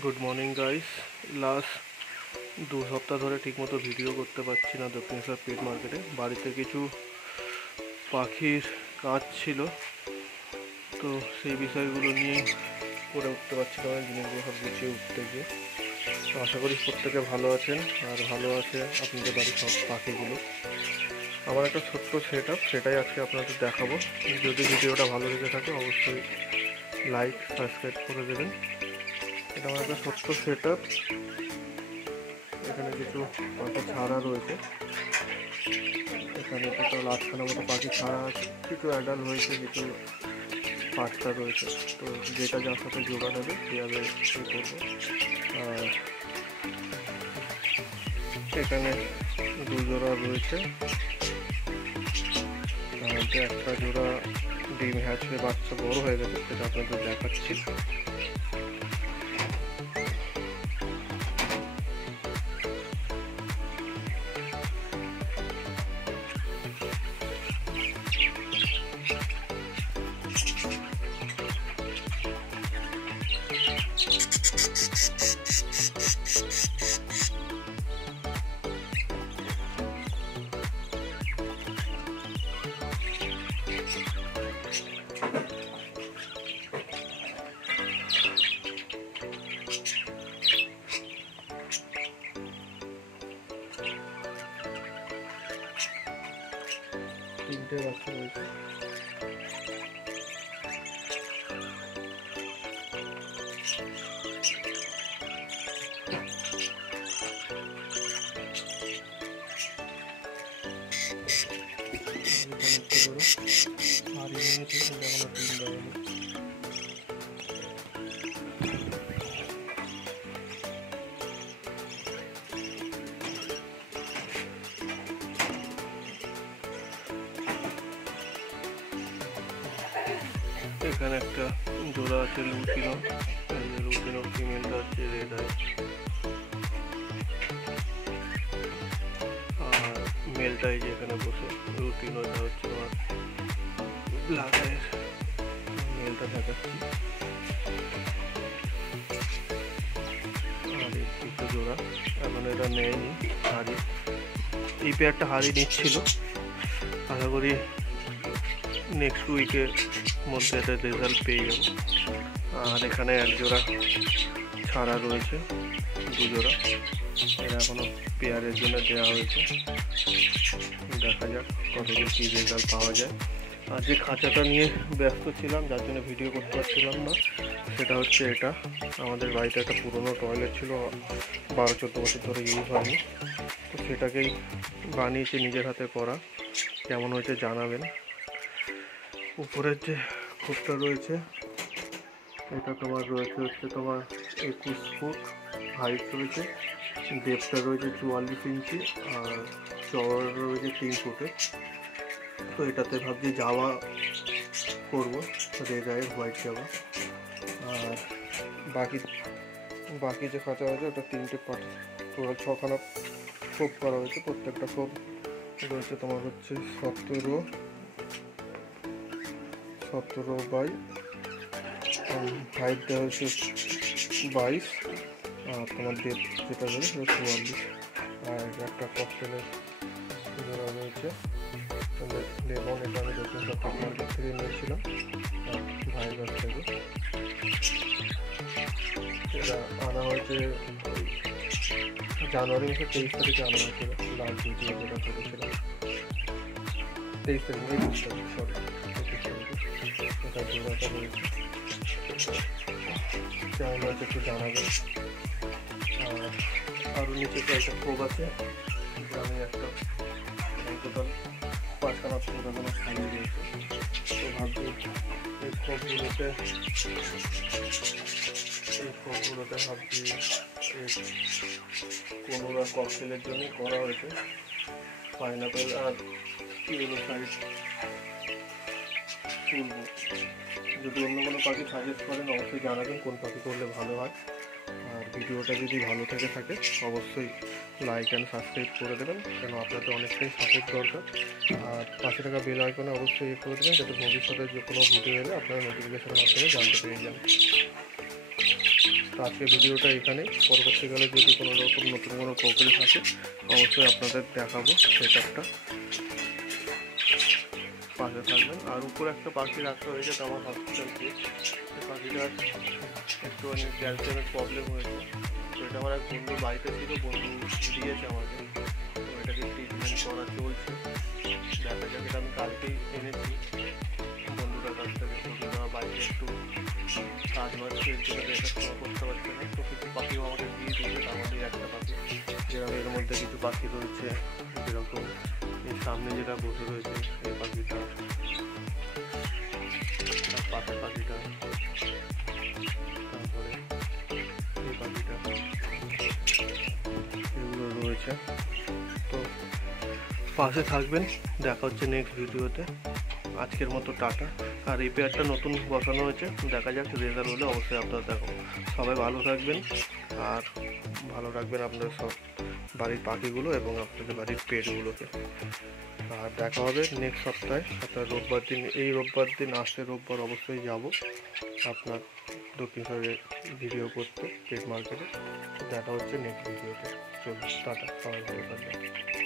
Good morning guys. Last 2 সপ্তাহ ধরে ঠিকমতো ভিডিও করতে পারছি না দক্ষিণেশ্বর পেট মার্কেটে। বাড়িতে কিছু পাখির কাজ ছিল, তো সেই বিষয়গুলো নিয়ে করে উঠতে পারছিলাম না, জিনিসগুলো সব গুছিয়ে উঠতে গিয়ে। তো আশা করি প্রত্যেকে ভালো আছেন আর ভালো আছে আপনাদের বাড়ির সব পাখিগুলো। আমার একটা ছোট্ট সেট আপ, সেটাই আজকে আপনাদের দেখাবো। যদি ভিডিওটা ভালো লেগে থাকে অবশ্যই লাইক সাবস্ক্রাইব করে দেবেন। এটা আমার একটা ছোট্ট সেট আপ। এখানে কিছু পাখি ছাড়া রয়েছে, এখানে টোটাল 8খানা মতো পাখি ছাড়া আছে। কিছু অ্যাডাল্ট হয়েছে, কিছু বাচ্চা রয়েছে। তো যেটা যার সাথে জোড়া নেবে সেভাবে ইয়ে করবো। আর এখানে 2 জোড়া রয়েছে, তার মধ্যে একটা জোড়া ডিম হ্যাচ হয়ে বাচ্চা বড় হয়ে গেছে, সেটা আপনাদের দেখাচ্ছি। তিনটে বাচ্চা রয়েছে। এখানে একটা জোড়া আছে লুটিনো, লুটিনো ফিমেলটা হচ্ছে রেড আই, আর মেলটাই যে এখানে বসে লুটিনোটা হচ্ছে আমার ব্ল্যাক আইয়ের। মেলটা দেখাচ্ছি। আর এই দুটো জোড়া এখন এটা নেয়নি, হাড়ি এই পেয়ারটা হাড়ি নিচ্ছিল। আশা করি নেক্সট উইকের মধ্যে এটা রেজাল্ট পেয়ে যাব। আর এখানে এক জোড়া ছাড়া রয়েছে, 2 জোড়া, এটা এখনও পেয়ারের জন্য দেওয়া হয়েছে। দেখা যাক কতদূর কী রেজাল্ট পাওয়া যায়। আর যে খাঁচাটা নিয়ে ব্যস্ত ছিলাম, যার জন্য ভিডিও করতে পারছিলাম না, সেটা হচ্ছে এটা। আমাদের বাড়িতে একটা পুরনো টয়লেট ছিল, 12-14 বছর ধরে ইউজ হয়নি, তো সেটাকেই বানিয়েছি নিজের হাতে করা। কেমন হয়েছে জানাবেন। উপরের যে খোপটা রয়েছে এটা তোমার রয়েছে হচ্ছে তোমার 21 ফুট হাইট রয়েছে, ডেপটা রয়েছে 44 ইঞ্চি, আর চওড়া রয়েছে 3 ফুটে। তো এটাতে ভাবছি জামা করবো, রেড আইয়ের হোয়াইট জামা। আর বাকি যে খাঁচা আছে ওটা 3টে পার্ট, টোটাল 6খানা খোপ করা হয়েছে। প্রত্যেকটা খোপ রয়েছে তোমার হচ্ছে 17 বাই হাইট দেওয়া হয়েছে 22, আর তোমার ডেপথ যেটা রয়েছে 44। আর একটা ককটেলের জোড়া রয়েছে লেমন, এটা আমি দক্ষিণেশ্বর পেট মার্কেট থেকে নিয়েছিলাম ভাইয়ের কাছ থেকে। এটা আনা হয়েছে জানুয়ারি মাসের 23 তারিখে আনা হয়েছিল, লাস্ট ভিডিও যেটা করেছিলাম 23 তারিখ, 21 তারিখ, সরি 21 তারিখে। এটা জোড়াটা রয়েছে, কেমন হয়েছে একটু জানাবেন। আরও নিচে কয়েকটা খোপ আছে, আমি একটা টোটাল 5খানা খোপ এখনো খালি রয়েছে। তো ভাবছি এই খোপগুলোতে ভাবছি কোনোরা ককটেলের জন্য করা হয়েছে, পাইনাপেল আর ইয়েলো সাইড তুলব। যদি অন্য কোনো পাখি সাজেস্ট করেন অবশ্যই জানাবেন কোন পাখি করলে ভালো হয়। আর ভিডিওটা যদি ভালো থেকে থাকে অবশ্যই লাইক অ্যান্ড সাবস্ক্রাইব করে দেবেন, কেন আপনাদের অনেকটাই সাপোর্ট দরকার। আর পাশে থাকা বেল আইকনে অবশ্যই করে দেবেন, যাতে ভবিষ্যতে যে কোনো ভিডিও এলে আপনারা নোটিফিকেশনের মাধ্যমে জানতে পেরে যান। তো আজকে ভিডিওটা এখানে, পরবর্তীকালে যদি কোনো রকম নতুন কোনো কোকিল থাকে অবশ্যই আপনাদের দেখাবো সেট আপটা, পাশে থাকবেন। আর উপরে একটা পাখি রাখতে হয়েছে তো আমার হসপিটালকে, সেই পাখিটার একটুখানি ক্যালসিয়ামের প্রবলেম হয়েছে, তো এটা আমার এক বন্ধু বাড়িতে ছিল, বন্ধু দিয়েছে আমাকে, তো এটাকে ট্রিটমেন্ট করা চলছে। দেখা যাক, এটা আমি কালকেই এনেছি বন্ধুটার কাছ থেকে, বন্ধুরা বাড়িতে একটু কাজ বাজছে, এর জন্য দেখাশোনা করতে পারছে না, তো কিছু পাখিও আমাকে দিয়ে দিয়েছে, তার মধ্যে একটা পাখি, যেরকম এর মধ্যে কিছু পাখি রয়েছে, যেরকম এই সামনে যেটা বসে রয়েছে এই পাখিটা, তার পাশের পাখিটা, তারপরে এই পাখিটা, এগুলো রয়েছে। তো পাশে থাকবেন, দেখা হচ্ছে নেক্সট ভিডিওতে। আজকের মতো টাটা। আর এই পেয়ারটা নতুন বসানো হয়েছে, দেখা যাক রেজাল্ট হলে অবশ্যই আপনারা দেখো। সবাই ভালো থাকবেন আর ভালো রাখবেন আপনাদের সব বাড়ির পাখিগুলো এবং আপনাদের বাড়ির পেটগুলোকে। আর দেখা হবে নেক্সট সপ্তাহে, আপনার রোববার দিন, এই রোববার দিন, আসছে রোববার অবশ্যই যাব আপনার দক্ষিণেশ্বরে ভিডিও করতে পেট মার্কেটে। দেখা হচ্ছে নেক্সট ভিডিওতে। চলুন টাটা, সবাই ভালো থাকবেন।